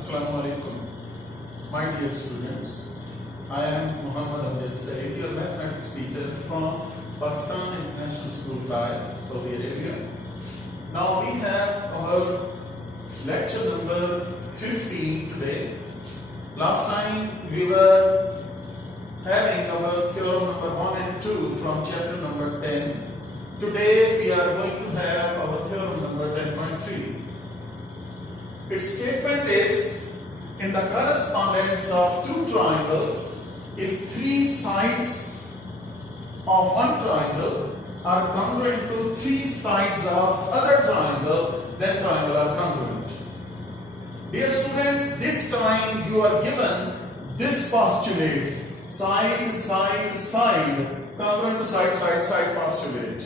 Assalamu alaikum. My dear students, I am Muhammad Abid Saeed, your mathematics teacher from Pakistan International School, Saudi Arabia. Now we have our lecture number 15 today. Last time we were having our theorem number 1 and 2 from chapter number 10. Today we are going to have our theorem number 10.3. Its statement is, in the correspondence of two triangles, if three sides of one triangle are congruent to three sides of other triangle, then triangle are congruent. Dear students, this time you are given this postulate, side, side, side, congruent to side, side, side postulate.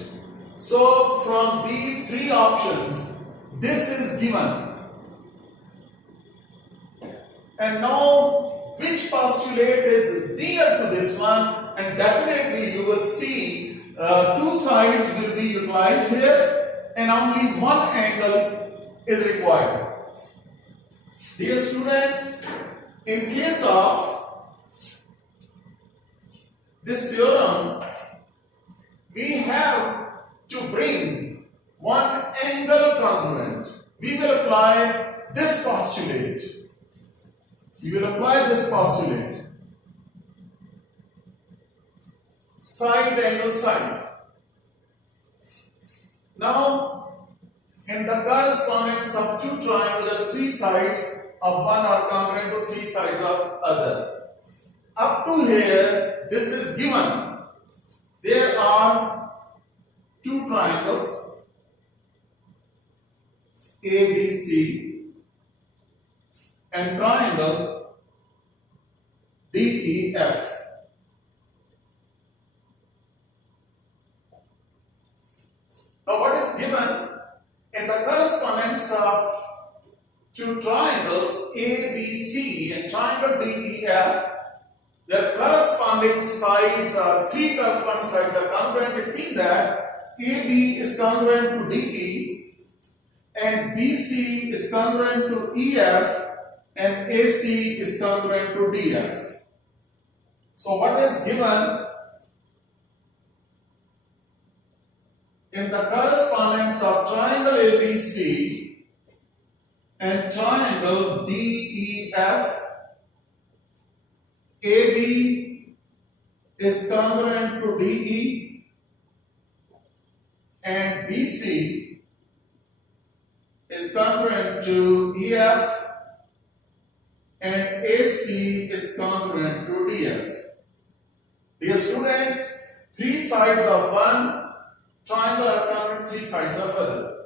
So from these three options, this is given. And now, which postulate is near to this one? And definitely you will see two sides will be utilized here and only one angle is required. Dear students, in case of this theorem, we have to bring one angle congruent. We will apply this postulate. We will apply this postulate. Side angle side. Now, in the correspondence of two triangles, three sides of one are congruent to three sides of other. Up to here, this is given. There are two triangles, ABC, and triangle DEF. Now what is given in the correspondence of two triangles ABC and triangle DEF, their corresponding sides are three corresponding sides are congruent. It means that AB is congruent to DE and BC is congruent to EF and AC is congruent to DF. So what is given in the correspondence of triangle ABC and triangle DEF, AB is congruent to DE and BC is congruent to EF and AC is congruent to DF. Dear students, three sides of one triangle are congruent to three sides of other.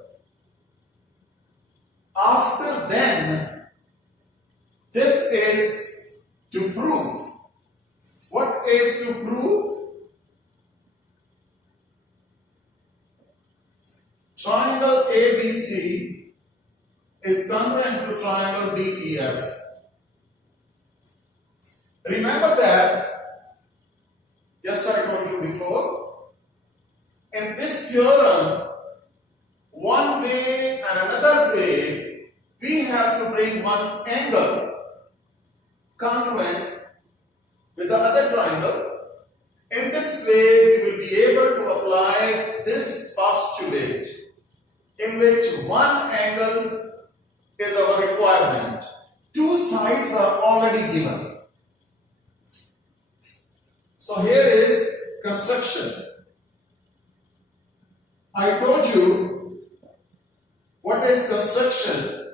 After then, this is to prove. What is to prove? Triangle ABC is congruent to triangle DEF. Remember that, just like I told you before, in this theorem, one way and another way, we have to bring one angle congruent with the other triangle. In this way, we will be able to apply this postulate, in which one angle is our requirement. Two sides are already given. So here is construction. I told you what is construction.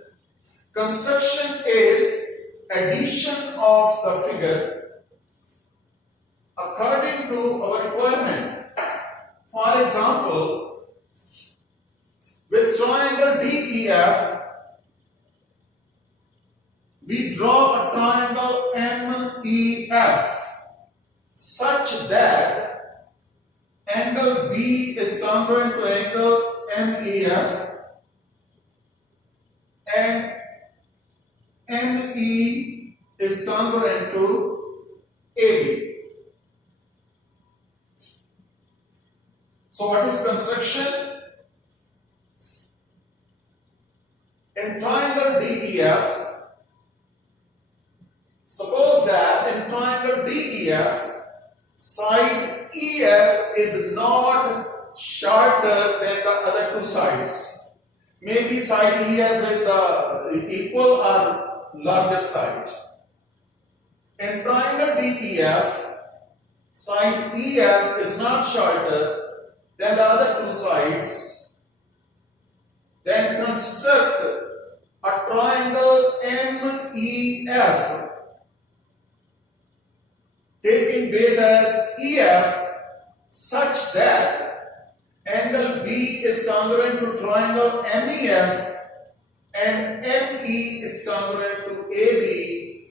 Construction is addition of the figure according to our requirement. For example, with triangle DEF, we draw a triangle MEF such that angle B is congruent to angle MEF and ME is congruent to AB. So what is construction? In triangle DEF, sides. Maybe side EF is the equal or larger side. In triangle DEF, side EF is not shorter than the other two sides. Then construct a triangle MEF, taking base as EF such that angle B is congruent to triangle MEF and ME is congruent to AB,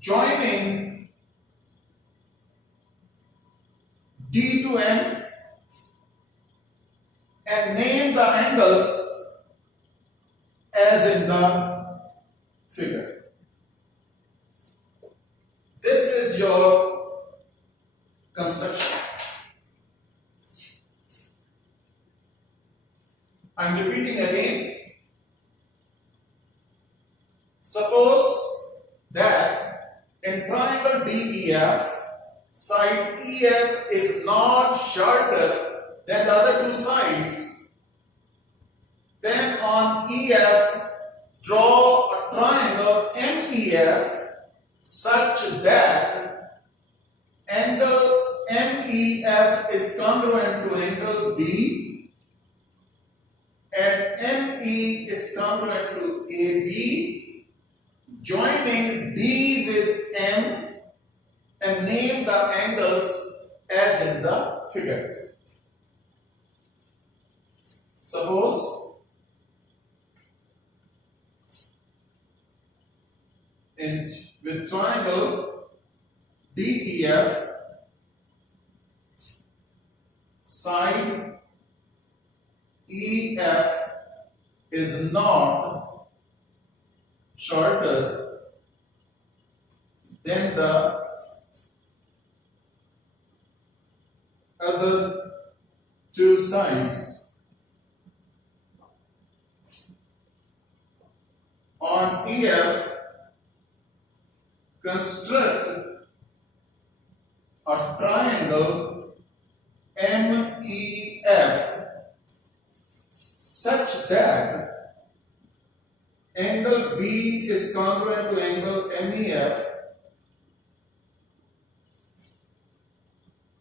joining D to M, and name the angles as in the figure. This is your construction. I am repeating again. Suppose that in triangle DEF, side EF is not shorter than the other two sides. Then on EF, draw a triangle MEF such that angle MEF is congruent to angle B and ME is congruent to AB, joining D with M, and name the angles as in the figure. Suppose with triangle DEF, side EF is not shorter than the other two sides. On EF, construct a triangle MEF such that angle B is congruent to angle MEF,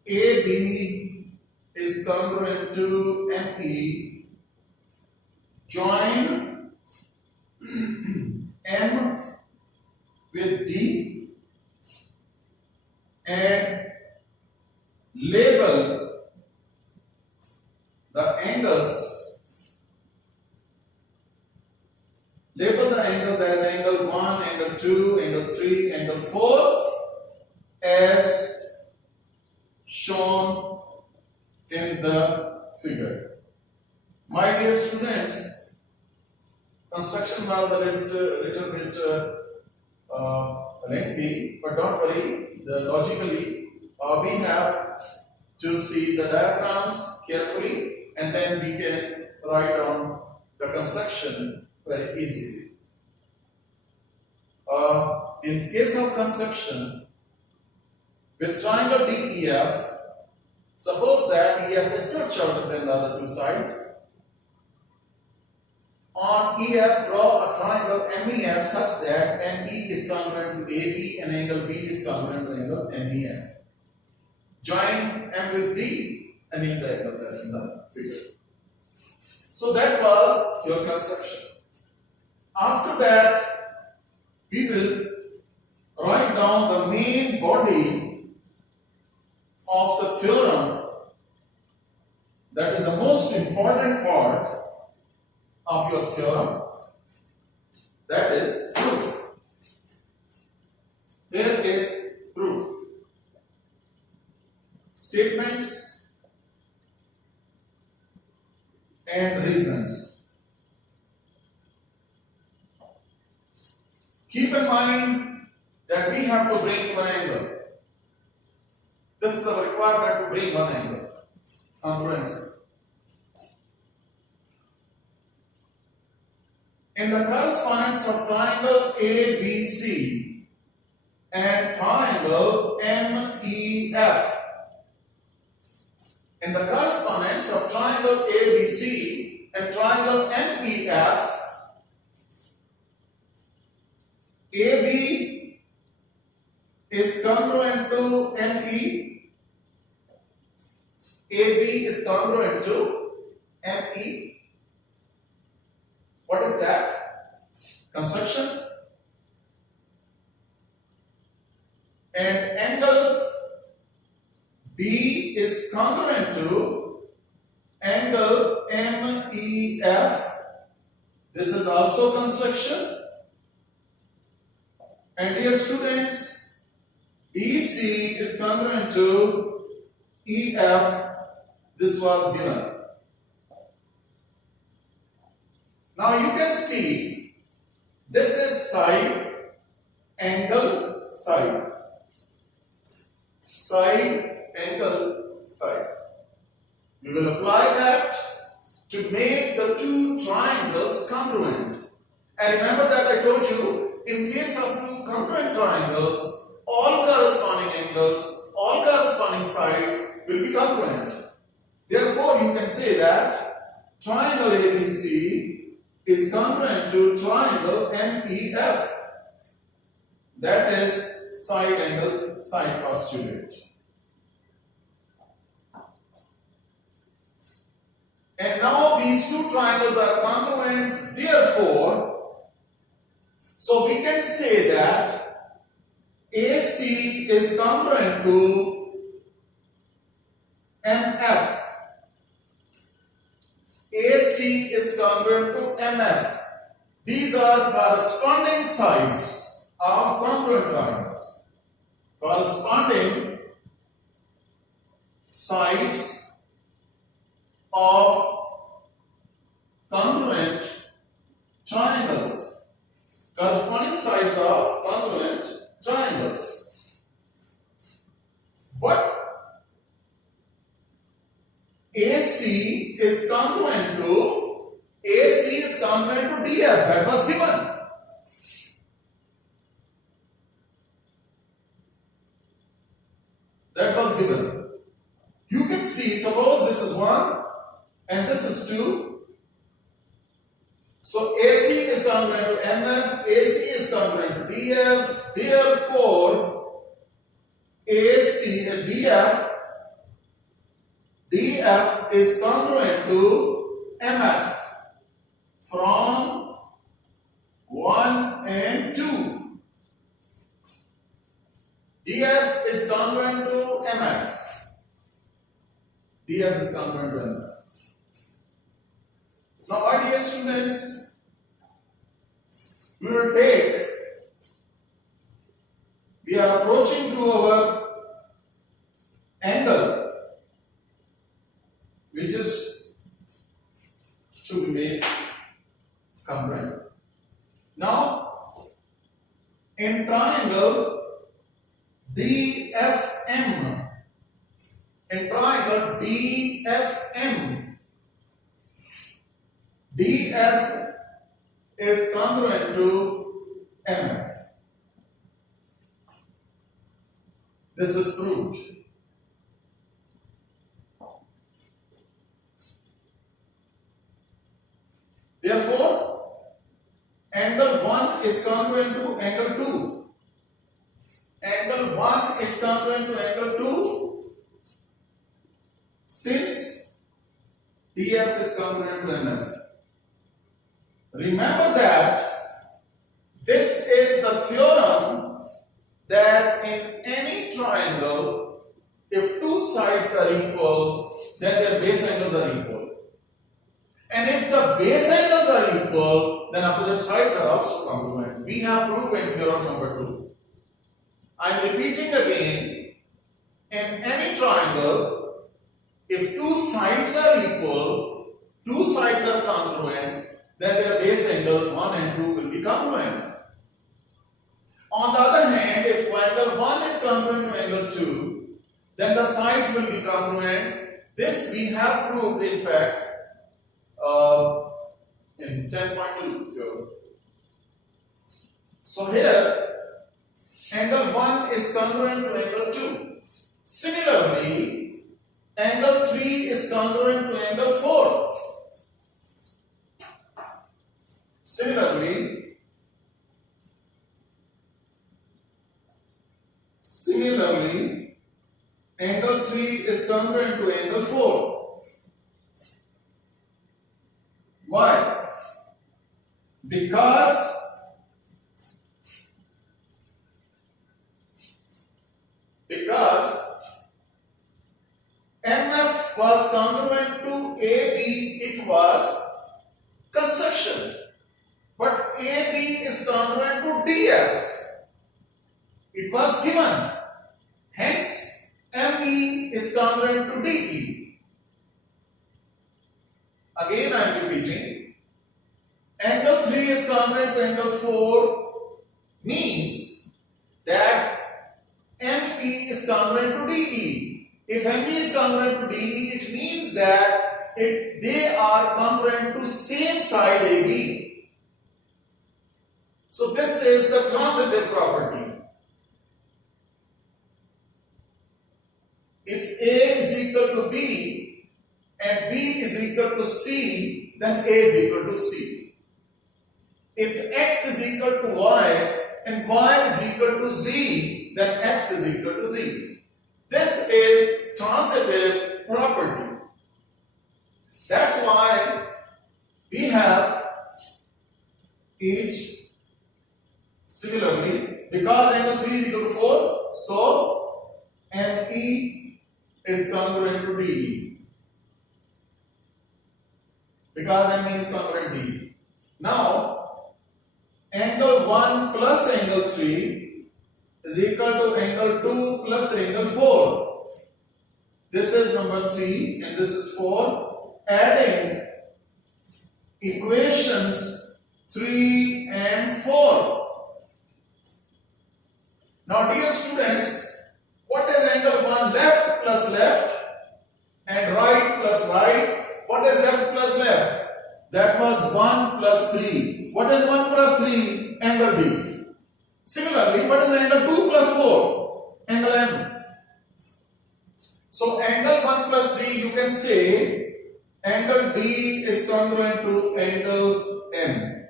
AB is congruent to ME, join M with D and label the angles. Label the angles as angle 1, angle 2, angle 3, angle 4 as shown in the figure. My dear students, construction was a little bit lengthy, but don't worry, logically we have to see the diagrams carefully and then we can write down the construction very easily. In case of construction, with triangle DEF, suppose that EF is not shorter than the other two sides. On EF, draw a triangle MEF such that ME is congruent to AB and angle B is congruent to angle MEF. Join M with D and name the angles as in the figure. So that was your construction. After that, we will write down the main body of the theorem, that is the most important part of your theorem, that is proof. Here is proof. Statements and reasons. Keep in mind that we have to bring one angle. This is a requirement to bring one angle. Congruency. In the correspondence of triangle ABC and triangle MEF, in the correspondence of triangle ABC and triangle MEF, AB is congruent to ME, AB is congruent to ME. What is that? Construction. And angle B is congruent to angle MEF. This is also construction. And dear students, BC is congruent to EF. This was given. Now you can see this is side, angle, side. Side, angle, side. We will apply that to make the two triangles congruent. And remember that I told you, in case of two congruent triangles, all corresponding angles, all corresponding sides will be congruent. Therefore, you can say that triangle ABC is congruent to triangle MEF. That is side angle side postulate. And now these two triangles are congruent, therefore, so we can say that AC is congruent to MF. AC is congruent to MF. These are corresponding sides of congruent triangles. Corresponding sides of congruent triangles. Corresponding sides of congruent triangles. But AC is congruent to DF. That was given. That was given. You can see, suppose this is 1 and this is 2. So AC is congruent to MF, AC is congruent to DF. Therefore, AC and DF is congruent to MF from 1 and 2. DF is congruent to MF. DF is congruent to MF. Now, my dear students, we are approaching to our angle, which is to be made congruent. Now, in triangle DFM, DF is congruent to MF. This is proved. Therefore, angle 1 is congruent to angle 2. Angle 1 is congruent to angle 2 since DF is congruent to MF. Remember that this is the theorem that in any triangle, if two sides are equal, then their base angles are equal. And if the base angles are equal, then opposite sides are also congruent. We have proven theorem number 2. I am repeating again, in any triangle, if two sides are equal, two sides are congruent, then their base angles 1 and 2 will be congruent. On the other hand, if angle 1 is congruent to angle 2, then the sides will be congruent. This we have proved, in fact, in 10.2 theorem. So here, angle 1 is congruent to angle 2. Similarly, angle 3 is congruent to angle 4. Similarly, angle 3 is congruent to angle 4. Why? Because MF was congruent to AB, it was construction. But AB is congruent to DF. It was given. Hence, ME is congruent to DE. Again, I am repeating. Angle 3 is congruent to angle 4 means that ME is congruent to DE. If ME is congruent to DE, it means that they are congruent to same side AB. So this is the transitive property. If A is equal to B and B is equal to C, then A is equal to C. If X is equal to Y and Y is equal to Z, then X is equal to Z. This is transitive property. That's why we have each similarly, because angle 3 is equal to 4, so ME is congruent to DE. Because ME is congruent to DE. Now, angle 1 plus angle 3 is equal to angle 2 plus angle 4. This is number 3 and this is 4. Adding equations 3 and 4. Now, dear students, what is angle 1? Left plus left and right plus right. What is left plus left? That was 1 plus 3. What is 1 plus 3? Angle D. Similarly, what is angle 2 plus 4? Angle M. So, angle 1 plus 3, you can say angle D is congruent to angle M.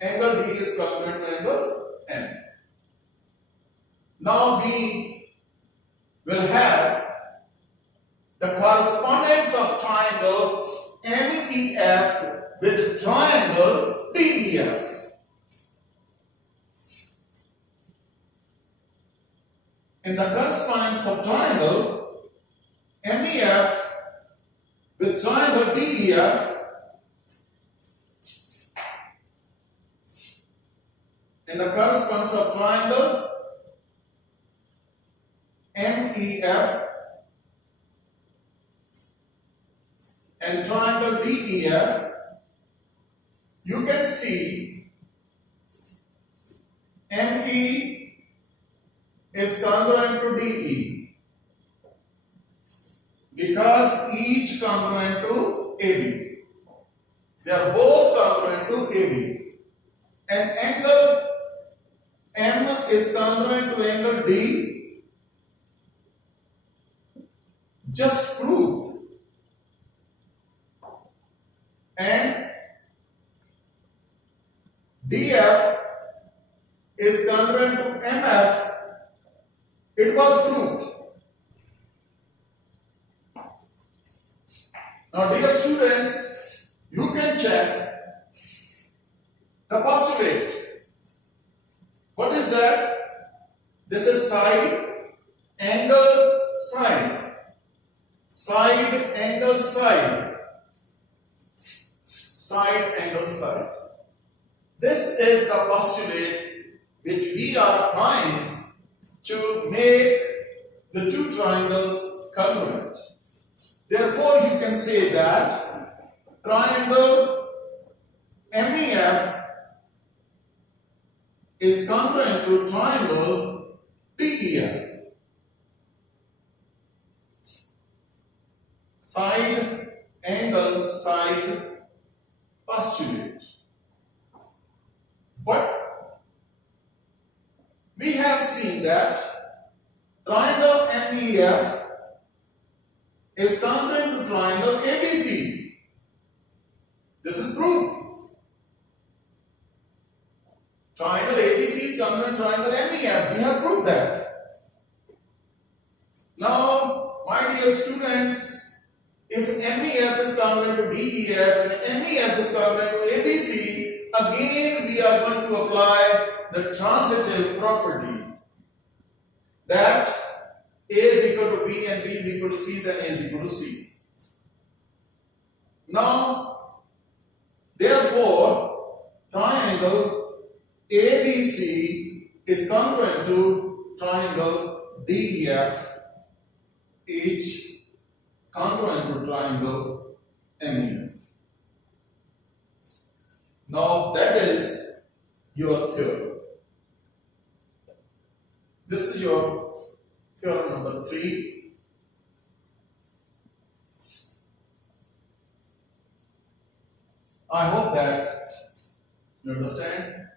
Angle D is congruent to angle M. Now, we will have the correspondence of triangle MEF with triangle DEF. In the correspondence of triangle MEF with triangle DEF, in the correspondence of triangle MEF and triangle DEF, you can see ME is congruent to DE because each congruent to AB. They are both congruent to AB. And angle M is congruent to angle D. Just proved. And DF is congruent to MF. It was proved. Now, dear students, you can check the postulate. What is that? This is side, angle, side. Side, angle, side. Side, angle, side. This is the postulate which we are applying to make the two triangles congruent. Therefore, you can say that triangle MEF is congruent to triangle DEF. Side, angle, side postulate. But we have seen that triangle MEF is congruent to triangle ABC. This is proved. Triangle ABC is congruent to triangle MEF. We have proved that. Now, my dear students, if MEF is congruent to DEF and MEF is congruent to ABC, again we are going to apply the transitive property that A is equal to B and B is equal to C, then A is equal to C. Now, therefore, triangle ABC is congruent to triangle DEF, each congruent to triangle MEF. Now, that is your theorem. This is your theorem number 3. I hope that you understand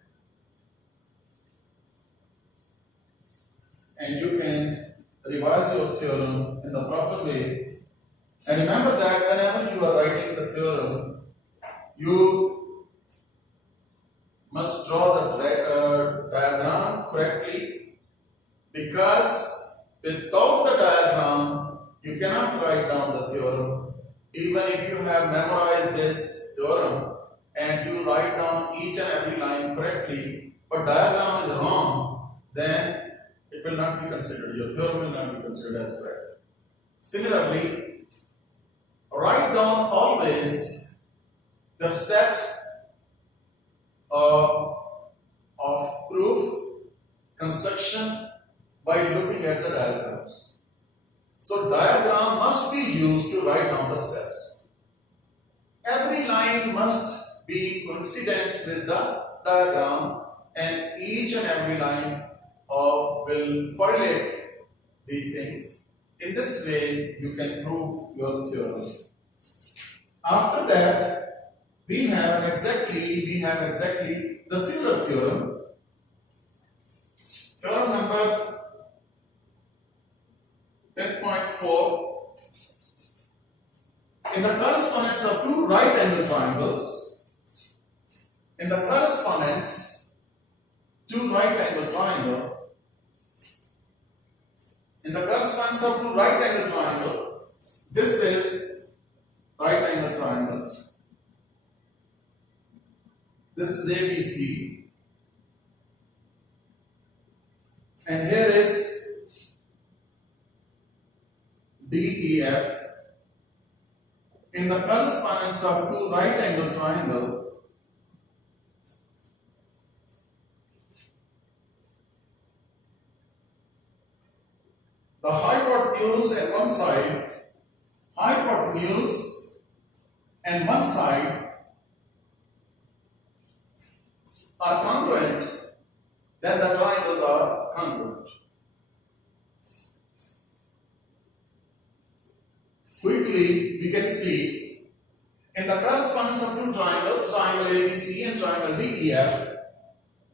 and you can revise your theorem in the proper way. And remember that whenever you are writing the theorem, you must draw the diagram correctly, because without the diagram you cannot write down the theorem. Even if you have memorized this theorem and you write down each and every line correctly, but diagram is wrong, then it will not be considered. Your theorem will not be considered as correct. Similarly, write down always the steps of proof construction by looking at the diagrams. So diagram must be used to write down the steps. Every line must be coincidence with the diagram, and each and every line will correlate these things. In this way, you can prove your theorem. After that, we have exactly the similar theorem. Theorem number 10.4. In the correspondence of two right angle triangles, in the correspondence of two right angle triangle, this is right angle triangle. This is ABC, and here is DEF. In the correspondence of two right angle triangle, the hypotenuse and one side are congruent, then the triangles are congruent. Quickly, we can see in the correspondence of two triangles, triangle ABC and triangle DEF,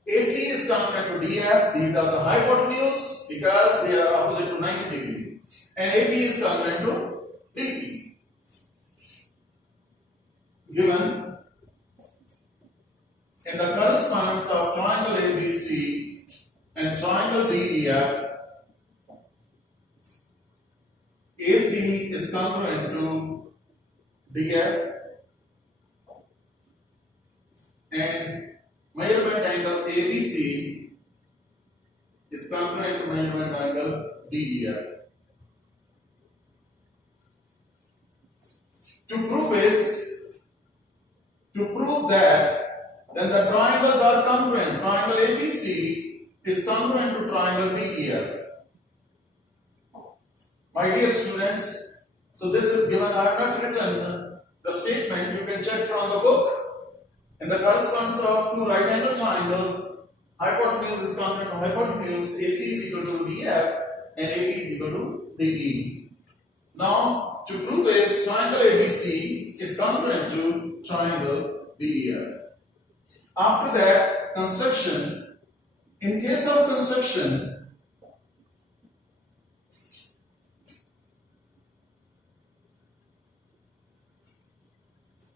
AC is congruent to DF, these are the hypotenuse because they are opposite to 90 degrees, and AB is congruent to DE. Given in the correspondence of triangle ABC and triangle DEF, AC is congruent to DF and measurement angle ABC is congruent to measurement angle DEF. To prove that, then the triangles are congruent. Triangle ABC is congruent to triangle DEF. My dear students, so this is given. I have not written the statement. You can check from the book. In the correspondence of two right angle triangle, hypotenuse is congruent to hypotenuse, AC is equal to DF and AB is equal to DE. Now, to prove this, triangle ABC is congruent to triangle DEF. After that, construction. In case of construction,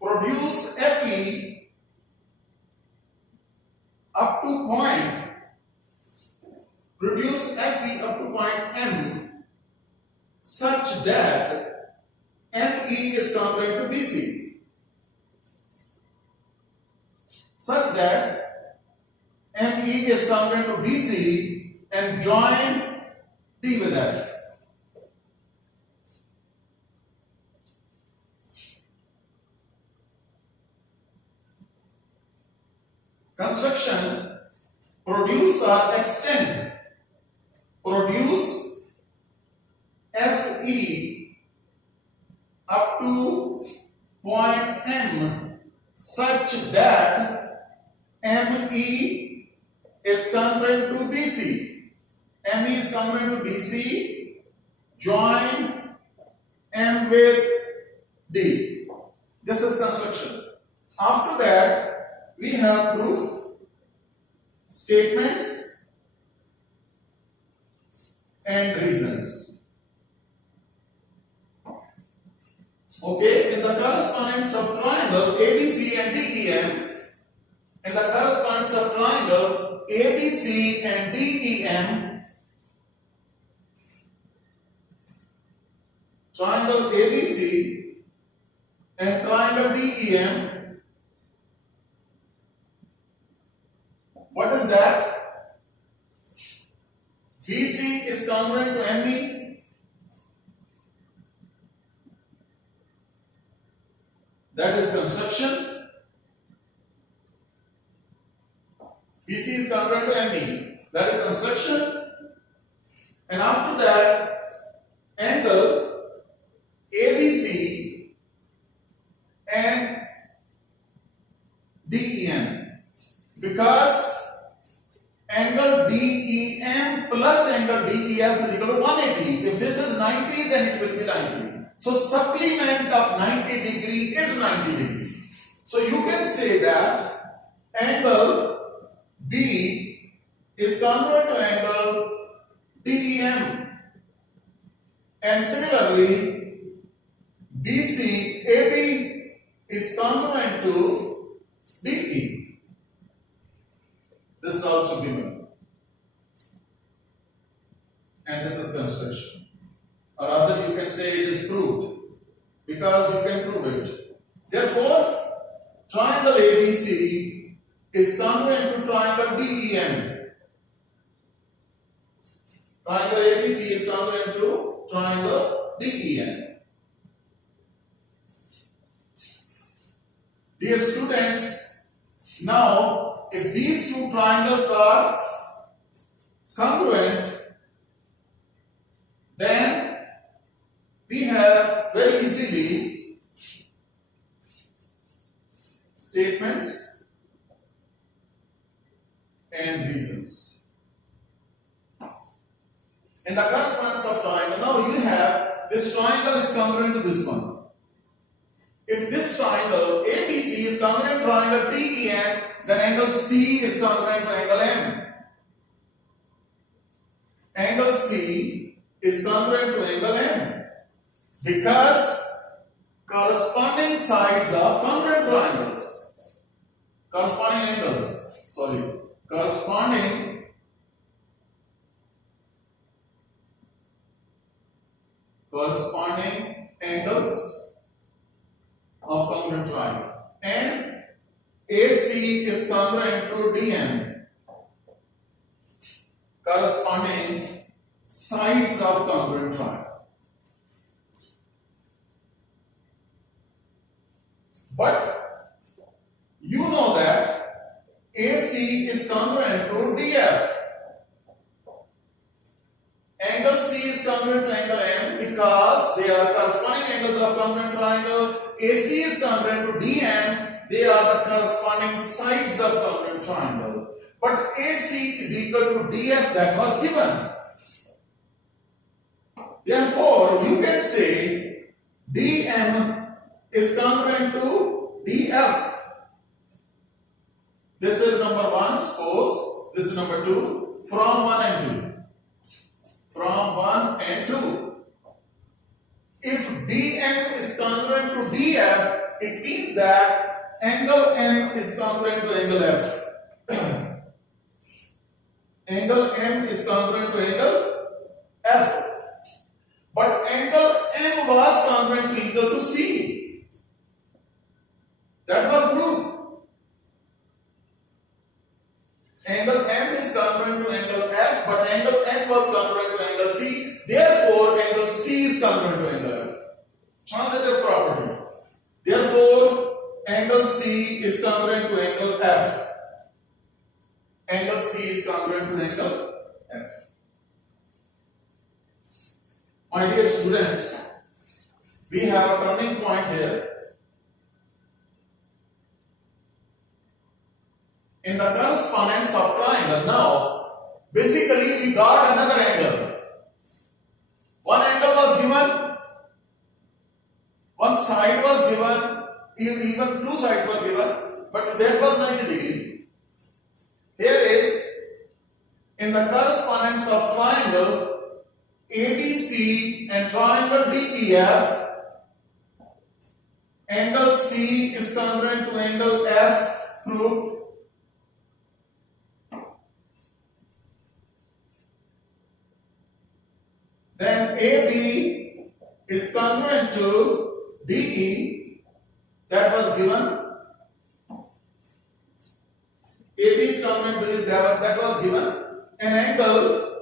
produce FE to point, produce FE up to point M such that ME is congruent to BC. Such that ME is congruent to BC and join D with F. Construction, produce or extend. Produce FE up to point M such that ME is congruent to BC. ME is congruent to BC. Join M with D. This is construction. After that, we have proof, statements, and reasons. Okay, in the correspondence of triangle ABC and DEM, in the correspondence of triangle ABC and DEM, triangle ABC and triangle DEM, what is that? BC is congruent to ME. That is construction. BC is congruent to ME. That is construction. And after that, angle ABC and DEM. Because angle DEM plus angle DEF is equal to 180. If this is 90, then it will be 90. So supplement of 90 degree is 90 degree. So you can say that angle B is congruent to angle DEM. And similarly, BC AB is congruent to DE. This is also given. And this is construction. Or rather, you can say it is proved. Because you can prove it. Therefore, triangle ABC is congruent to triangle DEM. Triangle ABC is congruent to triangle DEM. Dear students, now if these two triangles are congruent, then we have very easily statements and reasons. In the correspondence of triangle, now you have this triangle is congruent to this one. If this triangle ABC is congruent to triangle DEM, then angle C is congruent to angle M. Angle C is congruent to angle M because corresponding sides of congruent triangles, corresponding angles of congruent triangle, and AC is congruent to DM, corresponding sides of congruent triangle. But you know that AC is congruent to DF. Angle C is congruent to angle M because they are corresponding angles of congruent triangle. AC is congruent to DM. They are the corresponding sides of congruent triangle. But AC is equal to DF that was given. Therefore, you can say DM is congruent to DF. This is number 1, suppose. This is number 2. From 1 and 2. From 1 and 2. If DM is congruent to DF, it means that angle M is congruent to angle F. congruent to angle F. But angle M was congruent to equal to C. That was proved. Angle M is congruent to angle F, but angle N was congruent to angle C. Therefore, angle C is congruent to angle F. Transitive property. Therefore, angle C is congruent to angle F. Angle C is congruent to angle F. My dear students, we have a turning point here. In the correspondence of triangle, now, basically we got another angle. One angle was given, one side was given, even two sides were given, but that was 90 degree. Here is, in the correspondence of triangle ABC and triangle DEF, angle C is congruent to angle F, proved. Then AB is congruent to DE, that was given. AB is congruent to that was given. An angle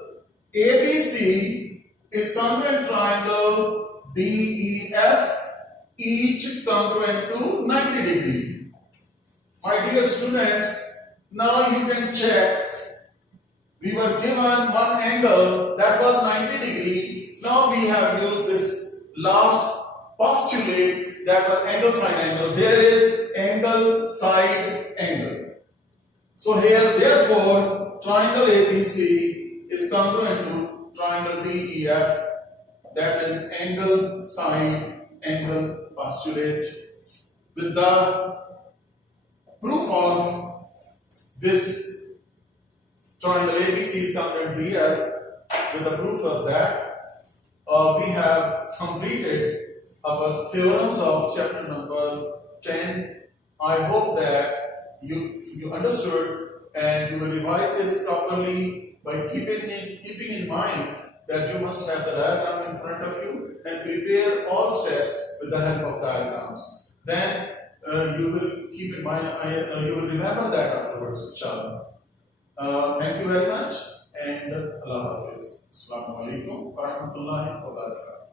ABC is congruent triangle DEF, each congruent to 90 degree. My dear students, now you can check. We were given one angle that was 90 degree. Now we have used this last postulate, that was angle side angle. Here is angle side angle. So here, therefore, triangle ABC is congruent to triangle DEF, that is angle side angle postulate. With the proof of this triangle ABC is congruent to DEF, with the proof of that, we have completed our theorems of chapter number 10. I hope that you understood and you will revise this properly by keeping in mind that you must have the diagram in front of you and prepare all steps with the help of diagrams. Then you will keep in mind, you will remember that afterwards, inshallah. Thank you very much and Allah Hafiz. Assalamu alaikum wa rahmatullahi wa barakatuh.